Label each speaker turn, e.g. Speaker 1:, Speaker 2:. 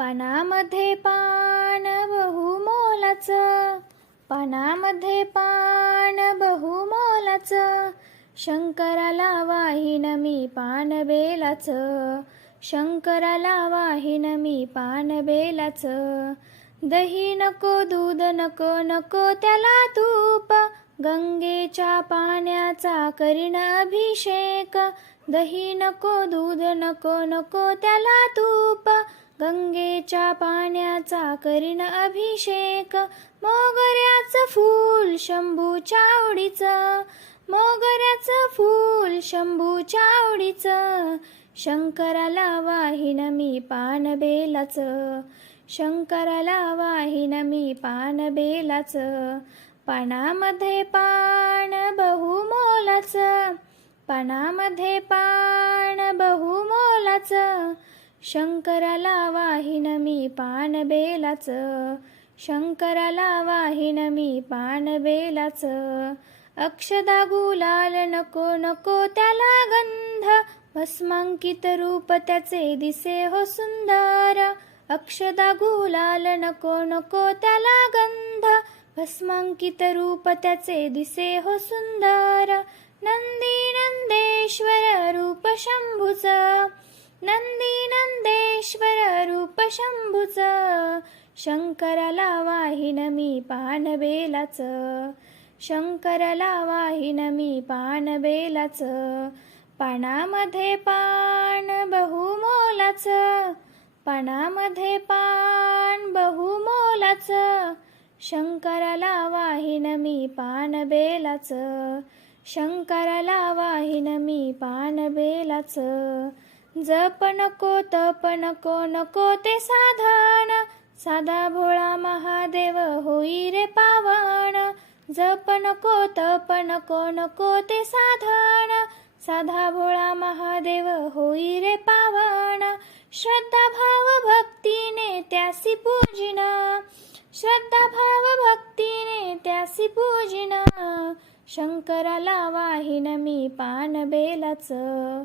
Speaker 1: पानामध्ये पान बहुमोलाचं. पानामध्ये पान बहुमोलाचं. शंकराला वाहिन मी पान बेलाचं. शंकराला वाहिन मी पान बेलाचं. दही नको दूध नको नको त्याला तूप. गंगेच्या पाण्याचा करीन अभिषेक. दही नको दूध नको नको त्याला तूप. गंगेच्या पाण्याचा करीन अभिषेक. मोगऱ्याचं फूल शंभूच्या आवडीचं मोगऱ्याचं फूल शंभूच्या आवडीचं शंकराला वाहिन मी पान बेलाचं. शंकराला वाहिन मी पान बेलाचं. पानामध्ये पान बहुमोलाचं. पानामध्ये पान बहुमोलाचं. शंकराला वाहिन मी पान बेलाचं. शंकराला वाहिन मी पान बेलाचं. अक्षदा गुलाल नको नको त्याला गंध. भस्मांकित रूप त्याचे दिसे हो सुंदर. अक्षदा गुलाल नको नको त्याला गंध. भस्मांकित रूप त्याचे दिसे हो सुंदर. नंदी नंदेश्वर रूप शंभूच. नंदी नंदेश्वर रूप शंभूच. शंकराला वाहिन मी पान बेलाचं. शंकराला वाहिन मी पान बेलाचं. पानामध्ये पान बहुमोलाचं. पानामध्ये पान बहुमोलाचं. शंकराला वाहिन मी पान बेलाचं. शंकराला वाहिन मी पान बेलाचं. जप नको तप नको नको ते साधन. साधा भोळा महादेव होई रे पावन. जप नको तप नको नको ते साधन. साधा भोळा महादेव होई रे पावन. श्रद्धा भाव भक्तीने त्यासी पूजिन. श्रद्धा भाव भक्तीने त्यासी पूजिन. शंकराला वाहिन मी पान बेलाचं.